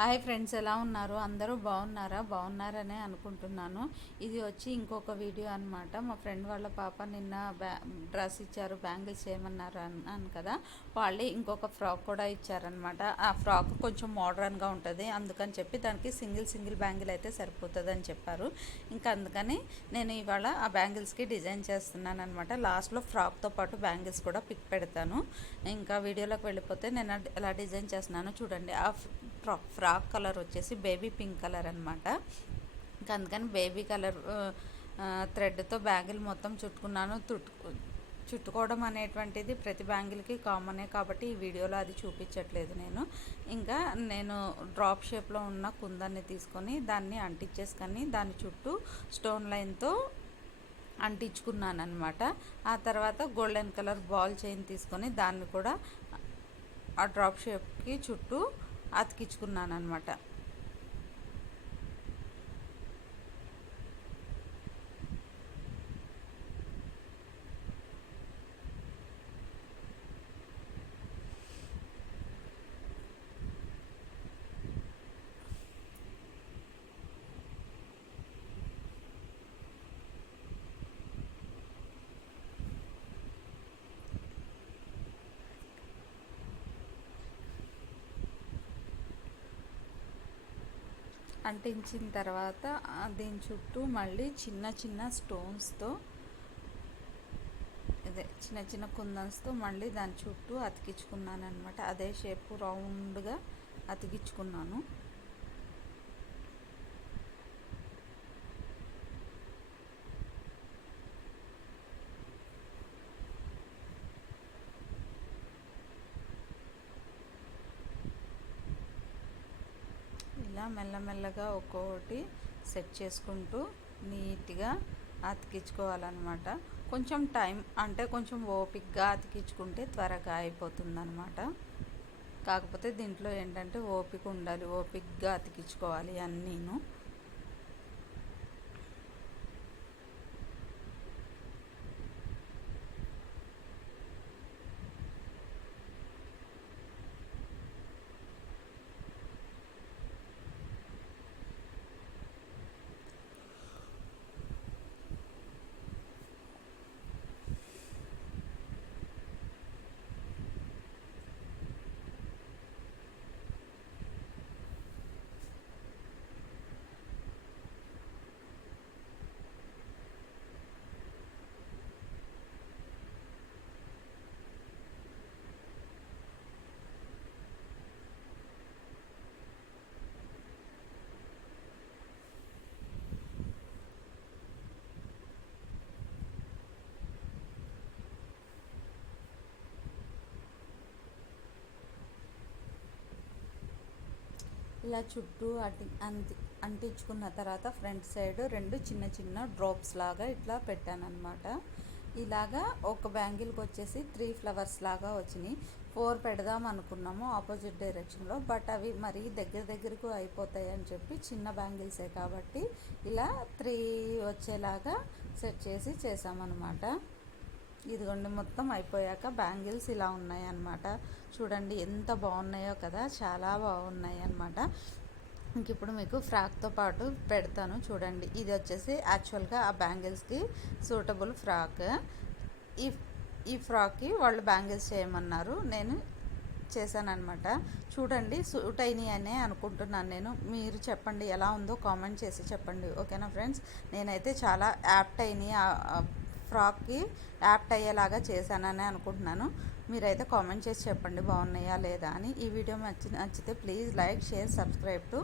Hi friends ఎలా ఉన్నారు? అందరూ బాగున్నారా? బాగున్నారనే అనుకుంటున్నాను. ఇది వచ్చి ఇంకొక వీడియో అనమాట మా ఫ్రెండ్ వాళ్ళ పాప నిన్న డ్రెస్ ఇచ్చారు బ్యాంగిల్స్ చేయమన్నారు అన్నాను కదా? వాళ్ళే ఇంకొక ఫ్రాక్ కూడా ఇచ్చారనమాట ఆ ఫ్రాక్ కొంచెం మోడర్న్గా ఉంటుంది. అందుకని చెప్పి దానికి సింగిల్ సింగిల్ బ్యాంగిల్ అయితే సరిపోతుంది అని చెప్పారు. ఇంకా అందుకని నేను ఇవాళ ఆ బ్యాంగిల్స్కి డిజైన్ చేస్తున్నాను అనమాట లాస్ట్లో ఫ్రాక్తో పాటు బ్యాంగిల్స్ కూడా పిక్ పెడతాను. ఇంకా వీడియోలోకి వెళ్ళిపోతే నేను ఎలా డిజైన్ చేస్తున్నానో చూడండి. ఆ ఫ్రాక్ ఫ్రాక్ కలర్ వచ్చేసి బేబీ పింక్ కలర్ అనమాట ఇంకా అందుకని బేబీ కలర్ థ్రెడ్తో బ్యాంగిల్ మొత్తం చుట్టుకున్నాను. చుట్టు చుట్టుకోవడం అనేటువంటిది ప్రతి బ్యాంగిల్కి కామనే కాబట్టి ఈ వీడియోలో అది చూపించట్లేదు నేను. ఇంకా నేను డ్రాప్ షేప్లో ఉన్న కుందాన్ని తీసుకొని దాన్ని అంటించేసుకొని దాని చుట్టూ స్టోన్ లైన్తో అంటించుకున్నాను అనమాట ఆ తర్వాత గోల్డెన్ కలర్ బాల్ చైన్ తీసుకొని దాన్ని కూడా ఆ డ్రాప్ షేప్కి చుట్టూ అతికించుకున్నాను అనమాట అంటించిన తర్వాత దీని చుట్టూ మళ్ళీ చిన్న చిన్న స్టోన్స్తో అదే చిన్న చిన్న కుందన్స్తో మళ్ళీ దాని చుట్టూ అతికించుకున్నాను అనమాట అదే షేపు రౌండ్గా అతికించుకున్నాను. ఇలా మెల్లమెల్లగా ఒక్కొక్కటి సెట్ చేసుకుంటూ నీట్గా అతికించుకోవాలన్నమాట. కొంచెం టైం అంటే కొంచెం ఓపిక్గా అతికించుకుంటే త్వరగా అయిపోతుందన్నమాట. కాకపోతే దీంట్లో ఏంటంటే ఓపిక ఉండాలి ఓపిక్గా అతికించుకోవాలి అన్నీను. ఇలా చుట్టూ అటి అంటి అంటించుకున్న తర్వాత ఫ్రంట్ సైడ్ రెండు చిన్న చిన్న డ్రాప్స్ లాగా ఇట్లా పెట్టాను అనమాట ఇలాగా ఒక బ్యాంగిల్కి వచ్చేసి త్రీ ఫ్లవర్స్ లాగా వచ్చినాయి. ఫోర్ పెడదాం అనుకున్నాము ఆపోజిట్ డైరెక్షన్లో బట్ అవి మరీ దగ్గర దగ్గరకు అయిపోతాయి అని చెప్పి చిన్న బ్యాంగిల్సే కాబట్టి ఇలా త్రీ వచ్చేలాగా సెట్ చేసి చేసామన్నమాట. ఇదిగోండి మొత్తం అయిపోయాక బ్యాంగిల్స్ ఇలా ఉన్నాయి అన్నమాట చూడండి ఎంత బాగున్నాయో కదా చాలా బాగున్నాయి అన్నమాట. ఇంక ఇప్పుడు మీకు ఫ్రాక్తో పాటు పెడతాను చూడండి. ఇది వచ్చేసి యాక్చువల్గా ఆ బ్యాంగిల్స్కి సూటబుల్ ఫ్రాక్. ఈ ఈ ఫ్రాక్కి వాళ్ళు బ్యాంగిల్స్ చేయమన్నారు. నేను చేశానమాట చూడండి సూట్ అయినాయి అనే అనుకుంటున్నాను నేను. మీరు చెప్పండి ఎలా ఉందో కామెంట్ చేసి చెప్పండి. ఓకేనా ఫ్రెండ్స్? నేనైతే చాలా యాప్ట్ అయినాయి ఫ్రాక్కి యాప్ట్ అయ్యేలాగా చేశానని అనుకుంటున్నాను. మీరైతే కామెంట్ చేసి చెప్పండి బాగున్నాయా లేదా అని. ఈ వీడియో నచ్చి నచ్చితే please like share subscribe to